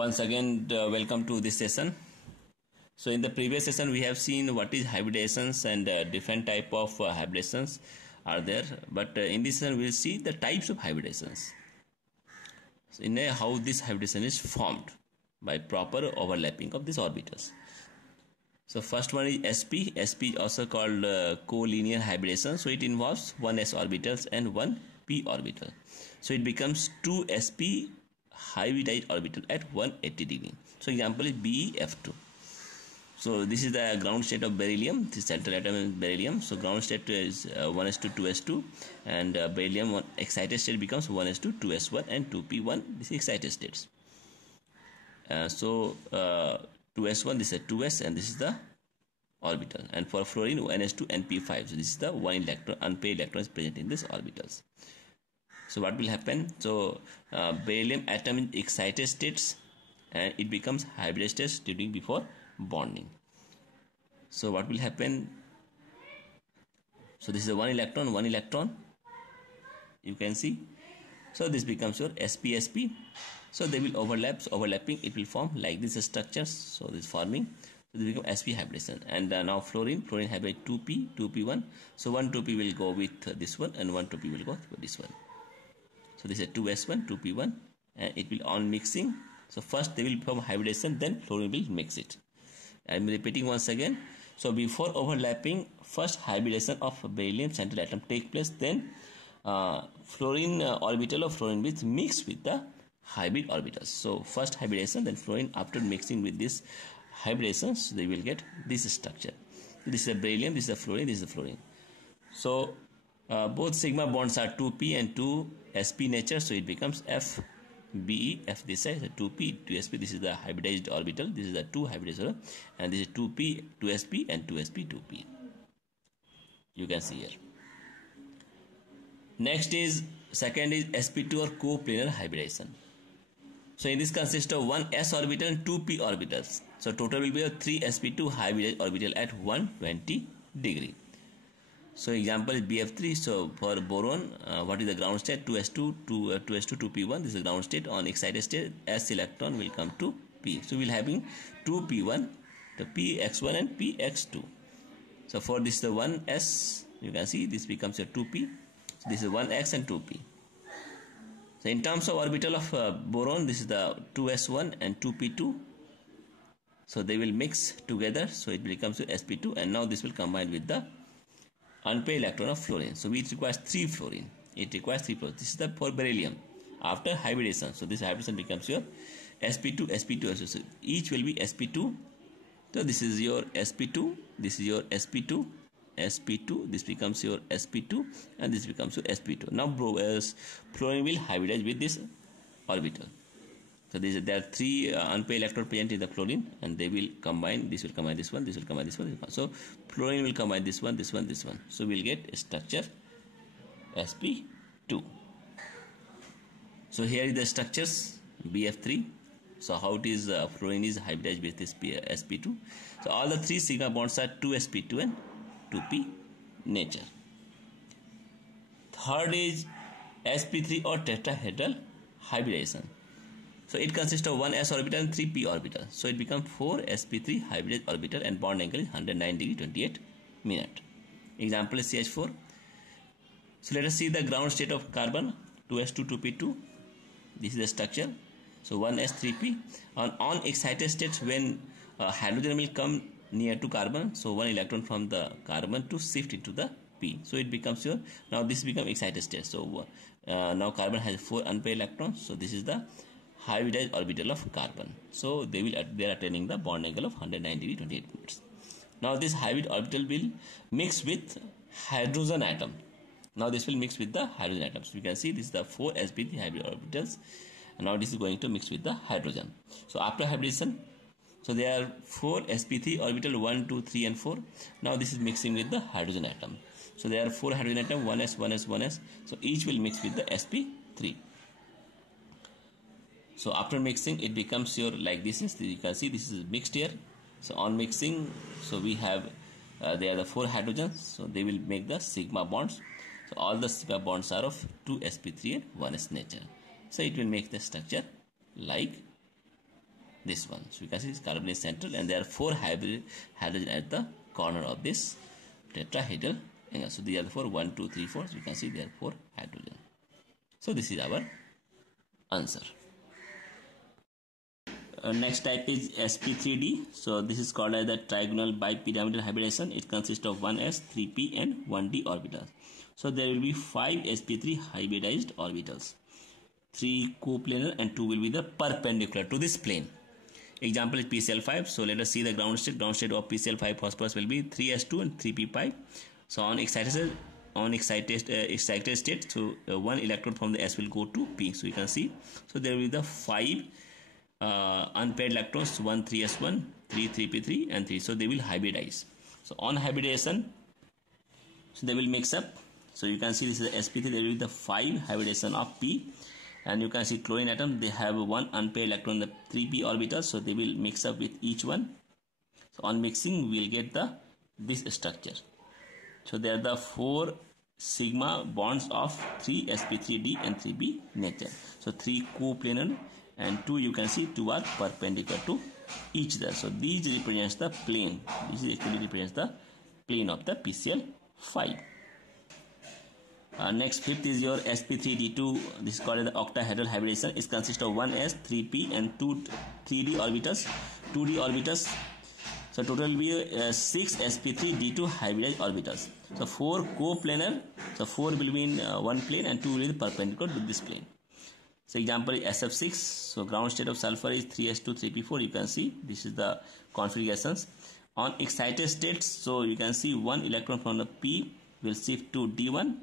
once again, welcome to this session. So in the previous session we have seen what is hybridations and different type of hybridations are there, but in this session we will see the types of hybridations. So in how this hybridization is formed by proper overlapping of these orbitals. So first one is sp. Sp is also called collinear hybridization. So it involves one s orbitals and one p orbital. So it becomes 2 sp hybridized orbital at 180 degree. So example is BeF2. So this is the ground state of beryllium. This central atom is beryllium. So ground state is 1s2 2s2, and beryllium excited state becomes 1s2 2s1 and 2p1. This is excited states. 2s1, this is 2s, and this is the orbital. And for fluorine, 1s2 and p5. So this is the one electron, unpaired electron is present in these orbitals. So what will happen? So beryllium atom in excited states, and it becomes hybridized states during before bonding. So what will happen? So this is one electron, you can see. So this becomes your sp. So they will overlapping, it will form like this structures. So this forming, so this become sp hybridization. And now fluorine hybrid 2p 2p1. So one 2p will go with this one, and one 2p will go with this one. So this is 2s1 2p1, and it will on mixing. So first they will form hybridization, then fluorine will mix it. I am repeating once again. So before overlapping, first hybridization of beryllium central atom take place, then fluorine orbital of fluorine will mix with the hybrid orbitals. So first hybridization, then fluorine. After mixing with this hybridations, they will get this structure. This is a beryllium, this is a fluorine, this is a fluorine. So both sigma bonds are 2p and 2sp nature, so it becomes FBE. F this side, 2p 2sp. This is the hybridized orbital, this is the 2 hybridized, and this is 2p 2sp and 2sp 2p. You can see here. Next is second is sp2 or coplanar hybridization. So in this consists of one s orbital and 2 p orbitals. So total will be a 3 sp2 hybridized orbital at 120 degree. So example is BF3. So for boron, what is the ground state? 2s2 2p1. This is the ground state. On excited state, s electron will come to p. So we will having 2p1, the px1 and px2. So for this the 1s, you can see this becomes a 2p. So this is 1x and 2p. So in terms of orbital of boron, this is the 2s1 and 2p2. So they will mix together. So it becomes sp2, and now this will combine with the unpaired electron of fluorine. So it requires 3 fluorine. It requires 3 fluorine. This is the for beryllium after hybridization. So this hybridization becomes your sp2 sp2. So each will be sp2. So this is your sp2. This is your sp2. sp2. This becomes your sp2, and this becomes your sp2. Now fluorine will hybridize with this orbital. So there are 3 unpaired electrons present in the fluorine, and they will combine. This will combine this one, this will combine this one, this one. So fluorine will combine this one, this one, this one. So we will get a structure sp2. So here is the structures BF3. So how it is fluorine is hybridized with this sp2. So all the 3 sigma bonds are 2sp2 and 2p nature. Third is sp3 or tetrahedral hybridization. So it consists of 1 s orbital and 3 p orbital. So it becomes 4 sp3 hybridized orbital, and bond angle is 109 degree 28 minute. Example is CH4. So let us see the ground state of carbon, 2s2 2p2. This is the structure. So 1s 3p. On excited states, when hydrogen will come near to carbon, so one electron from the carbon to shift into the p. So it becomes your, now this becomes excited state. So now carbon has 4 unpaired electrons. So this is the hybridized orbital of carbon. So they are attaining the bond angle of 109 degree 28 minutes. Now this hybrid orbital will mix with hydrogen atom. Now this will mix with the hydrogen atoms. So you can see this is the 4 sp3 hybrid orbitals, and now this is going to mix with the hydrogen. So after hybridization, so there are 4 sp3 orbital, 1 2 3 and 4. Now this is mixing with the hydrogen atom. So there are 4 hydrogen atom, 1s 1s 1s. So each will mix with the sp3. So after mixing, it becomes your like this is, you can see this is mixed here. So on mixing, so we have there are the 4 hydrogens, so they will make the sigma bonds. So all the sigma bonds are of 2 sp3 and 1s nature. So it will make the structure like this one. So you can see this carbon is central, and there are 4 hydrogen at the corner of this tetrahedral angle. So these are the 4, 1, 2, 3, 4. So you can see there are 4 hydrogen. So this is our answer. Next type is sp3d. So this is called as the trigonal bipyramidal hybridization. It consists of 1s, 3p and 1d orbitals. So there will be 5 sp3 hybridized orbitals. 3 coplanar and 2 will be the perpendicular to this plane. Example is PCl5. So let us see the ground state. Ground state of PCl5 phosphorus will be 3s2 and 3p5. So on excited state, so 1 electron from the s will go to p. So you can see, so there will be the 5 unpaired electrons, 1 3s1, 3 3p3 and 3. So they will hybridize. So on hybridization, so they will mix up. So you can see this is the sp3. There will be the 5 hybridization of p, and you can see chlorine atom, they have 1 unpaired electron in the 3p orbital. So they will mix up with each one. So on mixing, we will get this structure. So there are the 4 sigma bonds of 3 sp3d and 3p nature. So 3 coplanar and 2, you can see 2 are perpendicular to each other. So these represents the plane. This actually represents the plane of the PCl5. Next, fifth is your sp3d2. This is called the octahedral hybridization. It consists of 1s, 3p and 2 3d orbitals. 2d orbitals. So total will be 6 sp3d2 hybridized orbitals. So 4 coplanar. So 4 will be in one plane and 2 will be perpendicular to this plane. So example is SF6. So ground state of sulfur is 3s2, 3p4. You can see this is the configurations. On excited states, so you can see 1 electron from the p will shift to d1.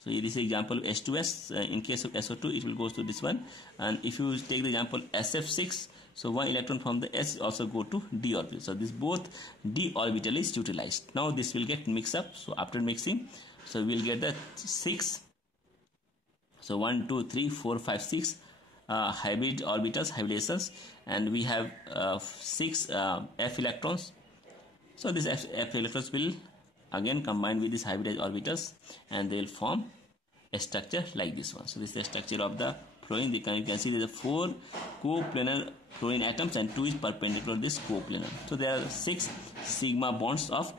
So this is example H2S. In case of SO2, it will go to this one. And if you take the example SF6, so 1 electron from the S also go to d orbital. So this both d orbital is utilized. Now this will get mixed up. So after mixing, so we will get the 6. So 1, 2, 3, 4, 5, 6 hybrid orbitals, hybridations, and we have 6 f electrons. So this f electrons will again combine with these hybridized orbitals, and they will form a structure like this one. So this is the structure of the fluorine. You can see there are 4 coplanar fluorine atoms and 2 is perpendicular to this coplanar. So there are 6 sigma bonds of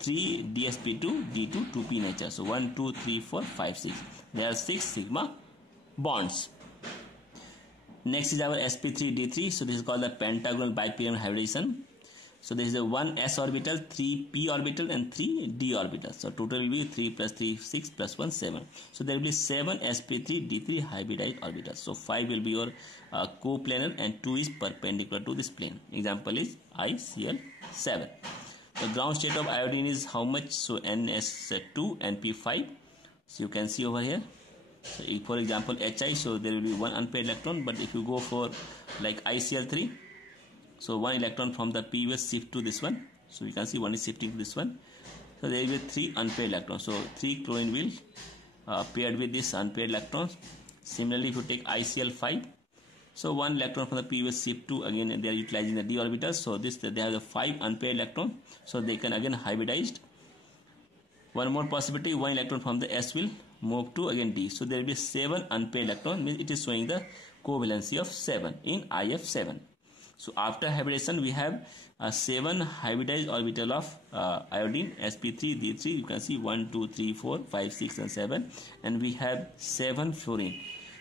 3 dsp2 d2 2p nature. So 1, 2, 3, 4, 5, 6. There are 6 sigma bonds. Next is our sp3d3. So this is called the pentagonal bipyramidal hybridization. So there is a 1 s orbital, 3 p orbital and 3 d orbital. So total will be 3 plus 3 6 plus 1 7. So there will be 7 sp3d3 hybridized orbitals. So 5 will be your coplanar and 2 is perpendicular to this plane. Example is ICl7. The ground state of iodine is how much? So NS2 and P5. So you can see over here. So for example HI, so there will be 1 unpaired electron, but if you go for like ICl3, so 1 electron from the P will shift to this one. So you can see 1 is shifting to this one. So there will be 3 unpaired electrons. So 3 chlorine will paired with this unpaired electrons. Similarly, if you take ICl5, so 1 electron from the P will shift to, again they are utilizing the d orbitals. So this they have the 5 unpaired electrons. So they can again hybridized. One more possibility, 1 electron from the S will move to again D. So there will be 7 unpaired electrons. Means it is showing the covalency of 7 in IF7. So after hybridization, we have 7 hybridized orbital of iodine sp3d3. You can see 1, 2, 3, 4, 5, 6 and 7. And we have 7 fluorine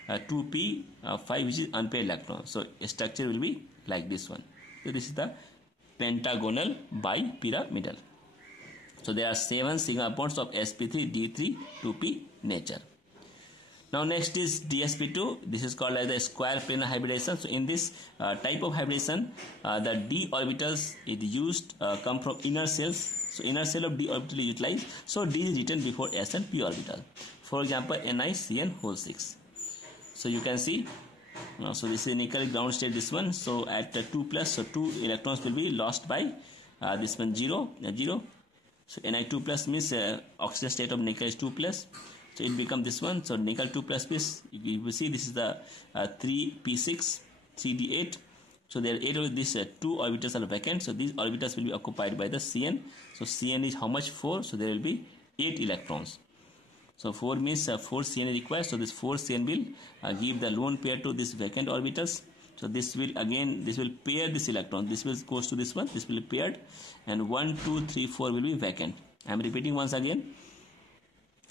2p 5, which is unpaired electron. So structure will be like this one. So this is the pentagonal bipyramidal. So there are 7 sigma bonds of sp3d3 2p nature. Now next is dsp2. This is called as the square planar hybridization. So in this type of hybridization, the d orbitals is used come from inner shells. So inner shell of d orbital is utilized. So d is written before s and p orbital. For example, NiCN6. So you can see. So this is nickel ground state. This one. So at 2 plus, so 2 electrons will be lost by this one 0. So Ni2 plus means oxidation state of nickel is 2 plus. So it becomes this one. So nickel 2 plus piece. You will see this is the 3p6, 3d8. So there are 8 of these 2 orbitals are vacant. So these orbitals will be occupied by the Cn. So Cn is how much? 4. So there will be 8 electrons. So 4 means 4 Cn is required. So this 4 Cn will give the lone pair to these vacant orbitals. So this will pair this electron. This will goes to this one. This will be paired, and 1, 2, 3, 4 will be vacant. I am repeating once again.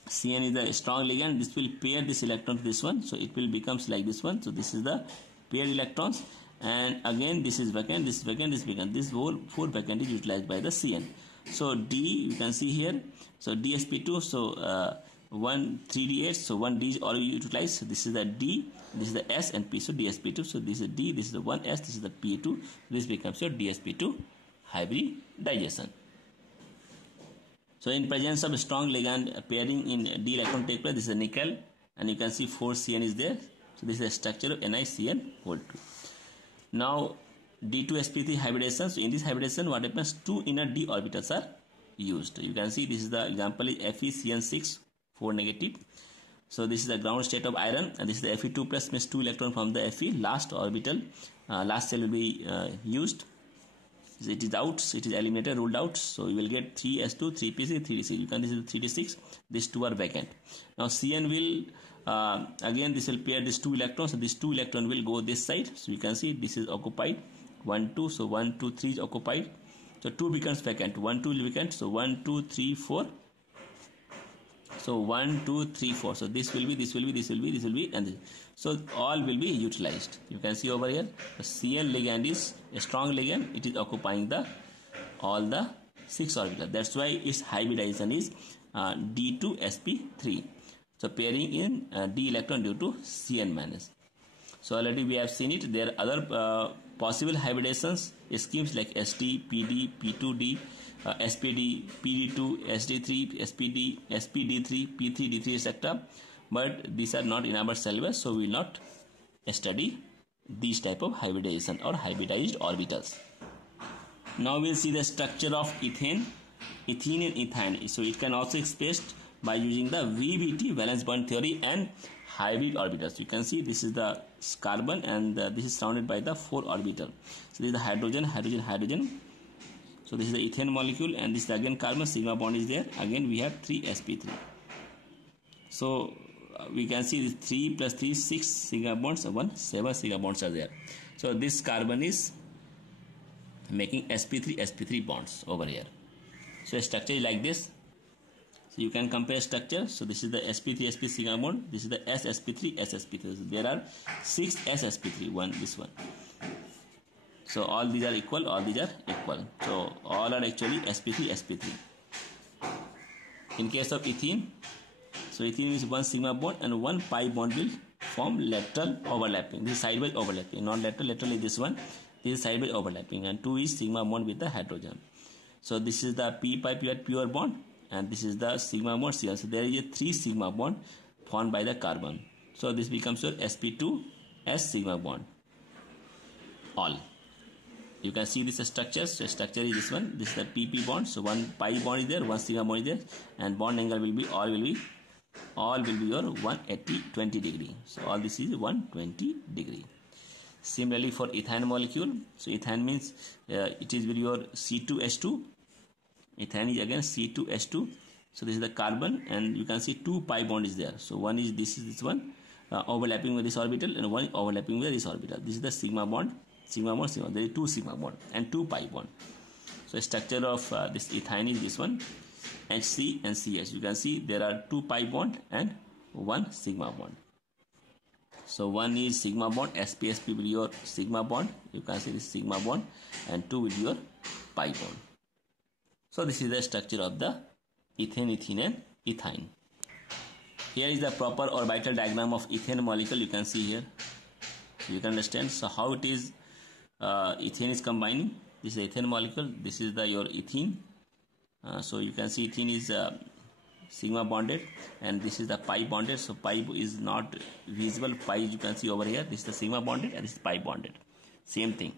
Cn is the strong ligand. This will pair this electron to this one. So it will becomes like this one. So this is the paired electrons, and again this is vacant. This is vacant. This is vacant. This whole 4 vacant is utilized by the Cn. So D you can see here. So DsP2. So 1 3D8. So 1 D is already utilized. So this is the D. This is the S and P. So DsP2. So this is D. This is the 1S. This is the P2. This becomes your DsP2 hybridization. So in presence of strong ligand pairing in D electron take place. This is a nickel, and you can see 4 Cn is there. So this is the structure of NiCN whole 2. Now D2sp3 hybridization. So in this hybridization, what happens? 2 inner D orbitals are used. You can see this is the example is FeCN6 4 negative. So this is the ground state of iron, and this is the Fe2 plus, means 2 electron from the Fe. Last orbital, last cell will be used. It is out, it is eliminated, ruled out. So you will get 3s2, 3p6, 3d6. You can, this is 3d6. These 2 are vacant. Now Cn will again this will pair these 2 electrons. So this 2 electron will go this side. So you can see this is occupied. 1 2. So 1 2 3 is occupied. So 2 becomes vacant. 1 2 will vacant. So 1 2 3 4. So 1 2 3 4. So this will be, this will be, this will be, this will be, and this. So all will be utilized. You can see over here the Cn ligand is a strong ligand. It is occupying the all the 6 orbitals. That's why its hybridization is D2sp3. So pairing in D electron due to Cn minus. So already we have seen it. There are other possible hybridizations schemes like SD, PD, P2D, SPD, PD2, SD3, SPD, SPD3, P3D3, etc. But these are not in our syllabus, so we will not study these type of hybridization or hybridized orbitals. Now we will see the structure of ethane and ethine. So it can also expressed by using the VBT, valence bond theory, and hybrid orbitals. You can see this is the carbon, and this is surrounded by the 4 orbital. So this is the hydrogen, hydrogen, hydrogen. So this is the ethane molecule, and this is again carbon, sigma bond is there. Again we have 3sp3. So we can see this 3 plus 3 6 sigma bonds, 1 7 sigma bonds are there. So this carbon is making sp3 bonds over here. So a structure is like this. So you can compare structure. So this is the sp3 sigma bond. This is the ssp3 ssp3. So there are 6 ssp3. One, this one. So all these are equal. All these are equal. So all are actually sp3. In case of ethene, so ethene is 1 sigma bond and 1 pi bond will form lateral overlapping. This is sidewise overlapping. Not lateral. Lateral is this one. This is sidewise overlapping, and 2 is sigma bond with the hydrogen. So this is the p pi pure bond, and this is the sigma bond Cl. So there is a 3 sigma bond formed by the carbon. So this becomes your sp2 s sigma bond. All. You can see this structure. So structure is this one. This is the pp bond. So 1 pi bond is there, 1 sigma bond is there, and bond angle will be all will be your 180 degree. So all this is 120 degree. Similarly for ethane molecule. So ethane means it is with your C2H2. Ethane is again C2H2. So this is the carbon, and you can see 2 pi bond is there. So one is this one overlapping with this orbital, and one overlapping with this orbital. This is the sigma bond. Sigma bond, sigma. There is 2 sigma bond and 2 pi bond. So structure of this ethane is this one, HC and CH. You can see there are 2 pi bond and 1 sigma bond. So one is sigma bond, sp with your sigma bond. You can see this sigma bond, and 2 with your pi bond. So this is the structure of the ethane, ethene, and ethine. Here is the proper orbital diagram of ethane molecule. You can see here. You can understand. So how it is ethane is combining. This is ethane molecule. This is the your ethene. So you can see ethene is sigma bonded, and this is the pi bonded. So pi is not visible. Pi you can see over here. This is the sigma bonded, and this is pi bonded. Same thing.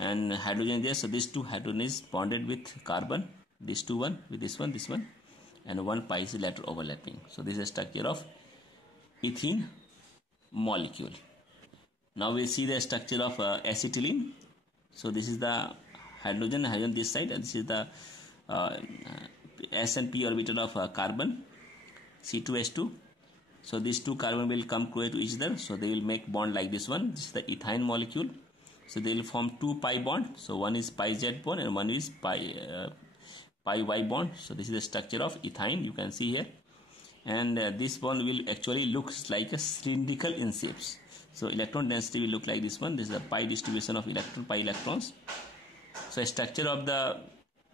And hydrogen there. So these 2 hydrogen is bonded with carbon. This 2 one with this one, and 1 pi is lateral overlapping. So this is the structure of ethene molecule. Now we see the structure of acetylene. So this is the hydrogen this side, and this is the S and P orbital of carbon, C2H2. So these two carbon will come closer to each other, so they will make bond like this one. This is the ethyne molecule. So they will form two pi bond. So one is pi z bond and one is pi y bond. So this is the structure of ethyne, you can see here. And this bond will actually looks like a cylindrical in shapes. So electron density will look like this one. This is the pi distribution of pi electrons. So structure of the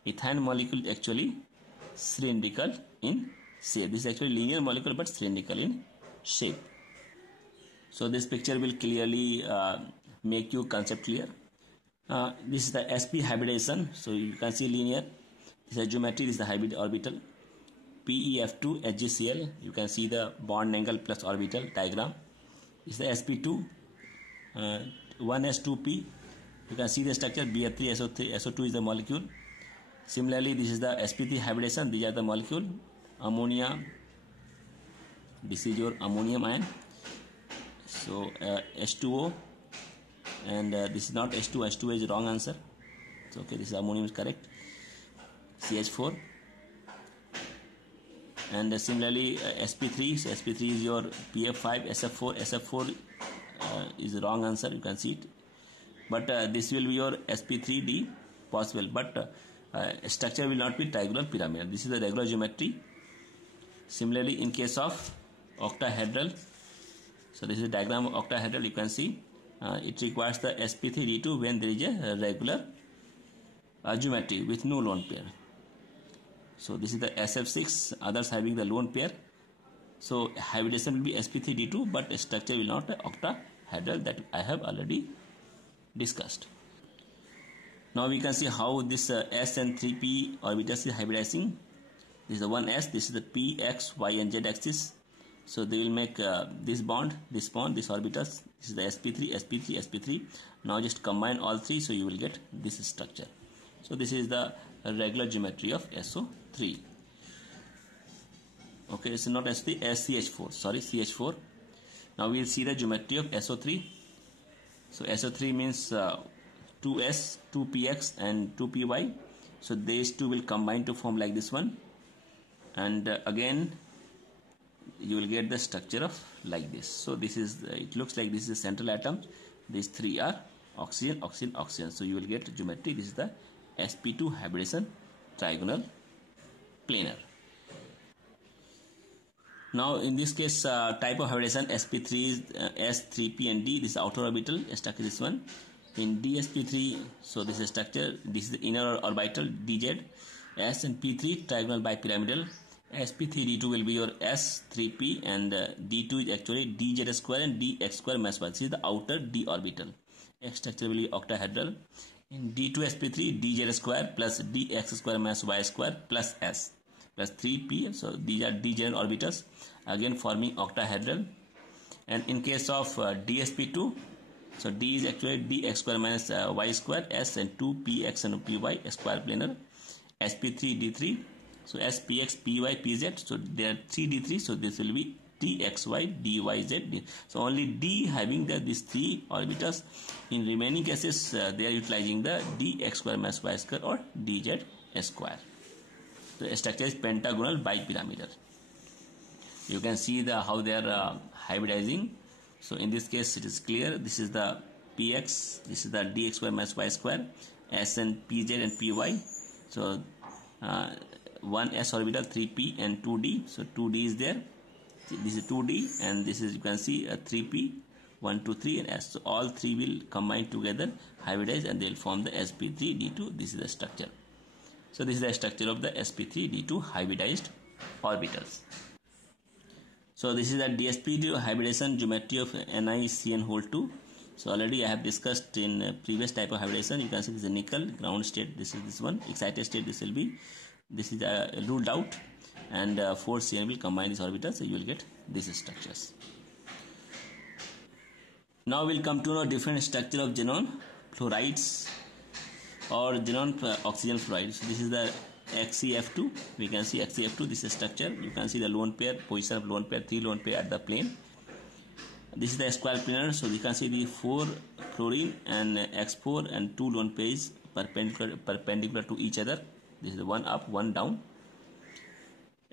ethyne molecule actually cylindrical in shape. This is actually linear molecule but cylindrical in shape. So this picture will clearly make you concept clear. This is the sp hybridization. So you can see linear. This is the geometry. This is the hybrid orbital. PeF2 HgCl. You can see the bond angle plus orbital diagram. This is the sp2. 1s2p. You can see the structure. Bf3SO3. SO2 is the molecule. Similarly, this is the sp3 hybridization. These are the molecule. Ammonia. This is your ammonium ion. So H2O. And this is not H2. H2O is wrong answer. So okay, this is ammonium is correct. CH4. And similarly sp3. So sp3 is your PF5. SF4. SF4 is the wrong answer. You can see it. But this will be your sp3d possible. But structure will not be trigonal pyramidal. This is the regular geometry. Similarly, in case of octahedral, so this is a diagram of octahedral. You can see it requires the sp3d2 when there is a regular geometry with no lone pair. So this is the SF6, others having the lone pair. So hybridization will be sp3d2, but structure will not octahedral, that I have already discussed. Now we can see how this s and 3p orbitals is hybridizing. This is the 1s, this is the p, x, y and z axis. So they will make this bond, this orbitals. This is the sp3, sp3, sp3. Now just combine all three, so you will get this structure. So this is the regular geometry of SO3. Okay, it's not S3, SCH4. Sorry, CH4. Now we will see the geometry of SO3. So SO3 means 2s, 2px and 2py. So these two will combine to form like this one. And again, you will get the structure of like this. So this is, it looks like this is the central atom. These three are oxygen, oxygen, oxygen. So you will get geometry. This is the sp2 hybridization trigonal planar. Now in this case, type of hybridization sp3 is s, 3p and d. This is outer orbital structure, this one. In dsp3, so this is structure, this is the inner orbital dz. S and p3 trigonal bipyramidal. sp3d2 will be your s, 3p and d2 is actually dz square and dx square mass y. This is the outer d orbital. X structure will be octahedral. In d2 sp3 dz square plus dx square mass y square plus s plus 3p. So these are dz orbitals again forming octahedral. And in case of dsp2, so d is actually dx square minus y square, s and 2px and py square planar. sp3 d3, so s, px, py, pz. So there are 3 d3, so this will be dxy, dyz. So only d having these three orbitals. In remaining cases, they are utilizing the dx square minus y square or dz square. The structure is pentagonal bipyramidal. You can see how they are hybridizing. So in this case, it is clear. This is the px, this is the dx square minus y square, s and pz and py. So 1s orbital, 3p and 2d. So 2d is there. This is 2d and this is, you can see 3p, 1, 2, 3 and s. So all three will combine together, hybridize, and they will form the sp3d2. This is the structure. So this is the structure of the sp3d2 hybridized orbitals. So this is the dsp2 hybridization geometry of NiCN2. So already I have discussed in previous type of hybridization. You can see this is a nickel, ground state, this is this one, excited state, this will be, this is ruled out, and 4CN will combine these orbitals, so you will get these structures. Now we'll come to know different structure of xenon fluorides or xenon oxygen fluoride. So this is the XeF2. We can see XeF2, this is structure. You can see the lone pair, position of lone pair, 3 lone pair at the plane. This is the square planar, so we can see the 4 fluorine and X4 and 2 lone pairs perpendicular to each other. This is one up, one down.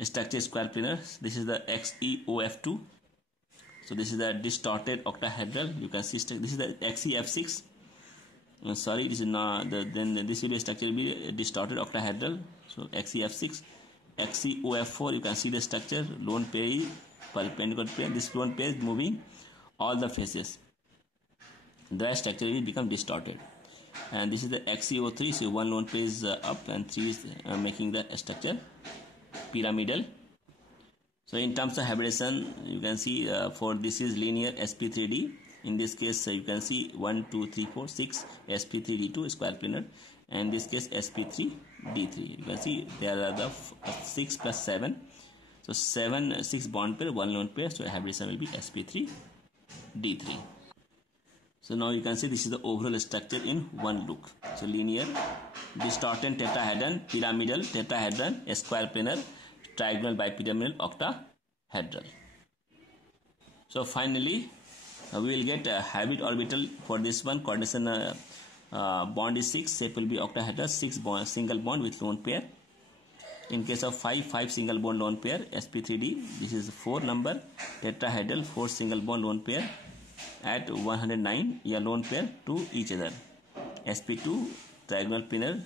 Structure square planar. This is the XeOF2. So this is the distorted octahedral. You can see this is the XeF6. Sorry, this is not then this will be structure will be a distorted octahedral. So XeF6, XeOF4. You can see the structure. Lone pair is perpendicular pair. This lone pair is moving all the faces. The structure will become distorted. And this is the XeO3. So one lone pair is up and 3 is making the structure pyramidal. So in terms of hybridization, you can see for this is linear sp3d. In this case, you can see 1, 2, 3, 4, 6 sp3d2 square planar, and in this case sp3d3. You can see there are the 6 plus 7. So 6 bond pair, 1 lone pair. So hybridization will be sp3d3. So now you can see this is the overall structure in one look. So linear, distorted tetrahedron, pyramidal, tetrahedron, square planar, trigonal, bipyramidal, octahedral. So finally, we will get a hybrid orbital for this one. Coordination bond is 6, shape will be octahedral, 6 bond, single bond with lone pair. In case of 5 single bond lone pair, sp3d. This is 4 number, tetrahedral, 4 single bond lone pair at 109, a lone pair to each other. sp2 trigonal planar,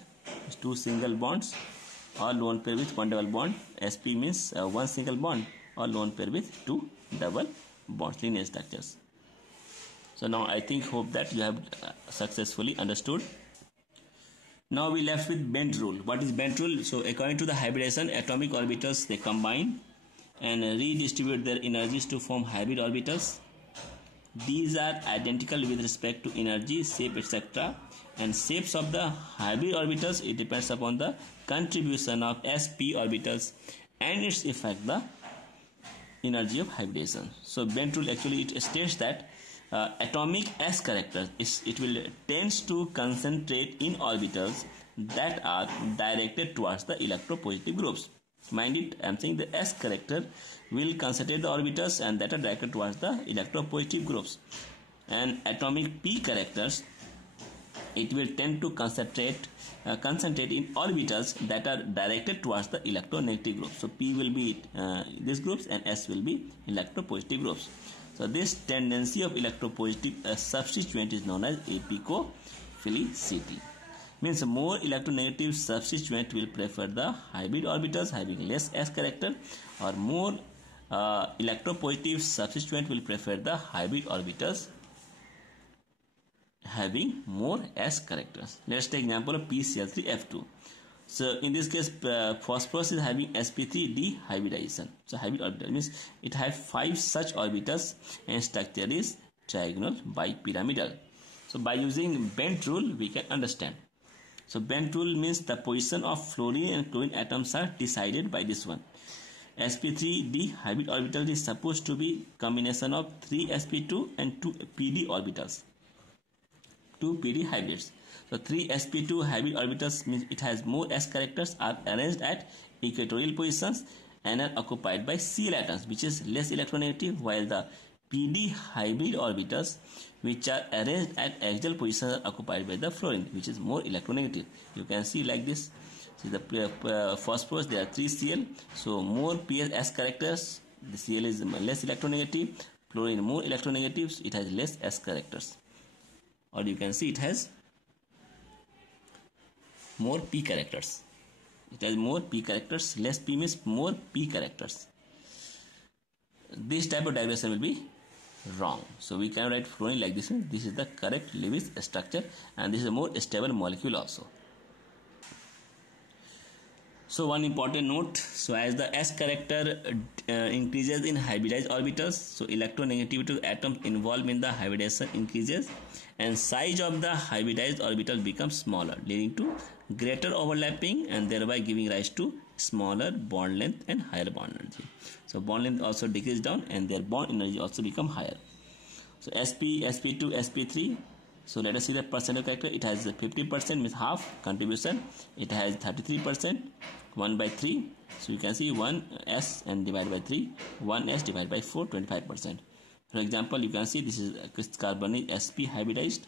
2 single bonds or lone pair with 1 double bond. sp means 1 single bond or lone pair with 2 double bonds, linear structures. So now I hope that you have successfully understood. Now we left with bent rule. What is bent rule? So according to the hybridization, atomic orbitals they combine and redistribute their energies to form hybrid orbitals. These are identical with respect to energy, shape, etc. And shapes of the hybrid orbitals, it depends upon the contribution of sp orbitals and its effect the energy of hybridization. So bent rule actually it states that atomic s characters it will tends to concentrate in orbitals that are directed towards the electropositive groups. Mind it, I am saying the s character will concentrate the orbitals and that are directed towards the electropositive groups, and atomic p characters it will tend to concentrate in orbitals that are directed towards the electronegative groups. So p will be these groups and s will be electropositive groups. So this tendency of electropositive substituent is known as apicophilicity. Means more electronegative substituent will prefer the hybrid orbitals having less s character, or more electropositive substituent will prefer the hybrid orbitals having more s characters. Let's take example of PCl3F2. So in this case, phosphorus is having sp3d hybridization. So hybrid orbital means it has 5 such orbitals and structure is trigonal bipyramidal. So by using bent rule we can understand. So bent rule means the position of fluorine and chlorine atoms are decided by this one. sp3d hybrid orbital is supposed to be combination of 3 sp2 and 2 pd orbitals. 2 pd hybrids. So 3 sp2 hybrid orbitals means it has more s characters, are arranged at equatorial positions and are occupied by Cl atoms, which is less electronegative, while the pd hybrid orbitals which are arranged at axial positions are occupied by the fluorine, which is more electronegative. You can see like this. See the phosphorus, there are 3 Cl, so more s characters. The Cl is less electronegative, fluorine more electronegative, it has less s characters. Or you can see it has more p characters. It has more p characters, less p means more p characters. This type of derivation will be wrong. So we can write fluorine like this. This is the correct Lewis structure, and this is a more stable molecule also. So one important note, so as the s character increases in hybridized orbitals, so electronegativity of atoms involved in the hybridization increases and size of the hybridized orbital becomes smaller, leading to greater overlapping and thereby giving rise to smaller bond length and higher bond energy. So bond length also decreases down and their bond energy also become higher. So sp, sp2, sp3. So let us see the percentage character. It has 50% means half contribution. It has 33%, 1 by 3. So you can see 1s and divided by 3, 1s divided by 4, 25%. For example, you can see this carbon is sp hybridized,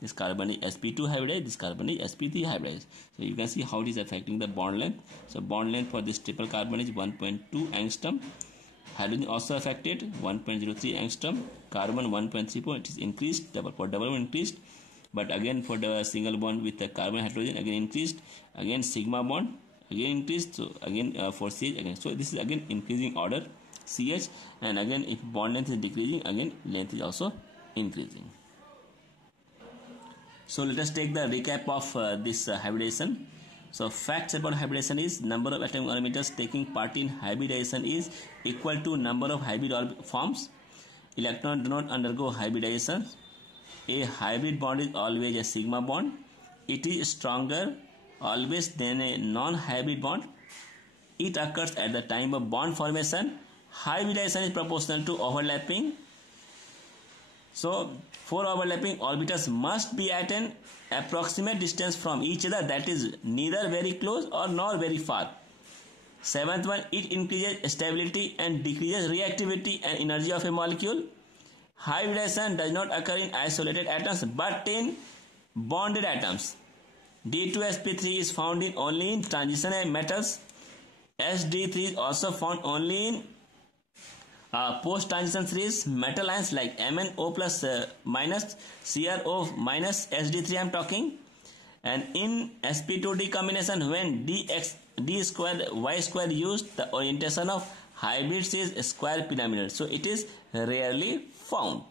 this carbon is sp2 hybridized, this carbon is sp3 hybridized. So you can see how it is affecting the bond length. So bond length for this triple carbon is 1.2 angstrom, Hydrogen also affected 1.03 angstrom, carbon 1.34, it is increased, for double bond increased, but again for the single bond with the carbon hydrogen again increased, again sigma bond again increased, so again for CH again, so this is again increasing order CH, and again if bond length is decreasing, again length is also increasing. So let us take the recap of this hybridization. So facts about hybridization is number of atomic orbitals taking part in hybridization is equal to number of hybrid forms. Electrons do not undergo hybridization. A hybrid bond is always a sigma bond. It is stronger always than a non-hybrid bond. It occurs at the time of bond formation. Hybridization is proportional to overlapping. So for overlapping orbitals must be at an approximate distance from each other, that is neither very close or nor very far. Seventh one, it increases stability and decreases reactivity and energy of a molecule. Hybridization does not occur in isolated atoms but in bonded atoms. D2sp3 is found in only in transitional metals. sd3 is also found only in post-transition series metal ions like MnO plus minus, CrO minus, sd3 I am talking. And in sp2d combination, when d square y square used, the orientation of hybrids is square pyramidal, so it is rarely found.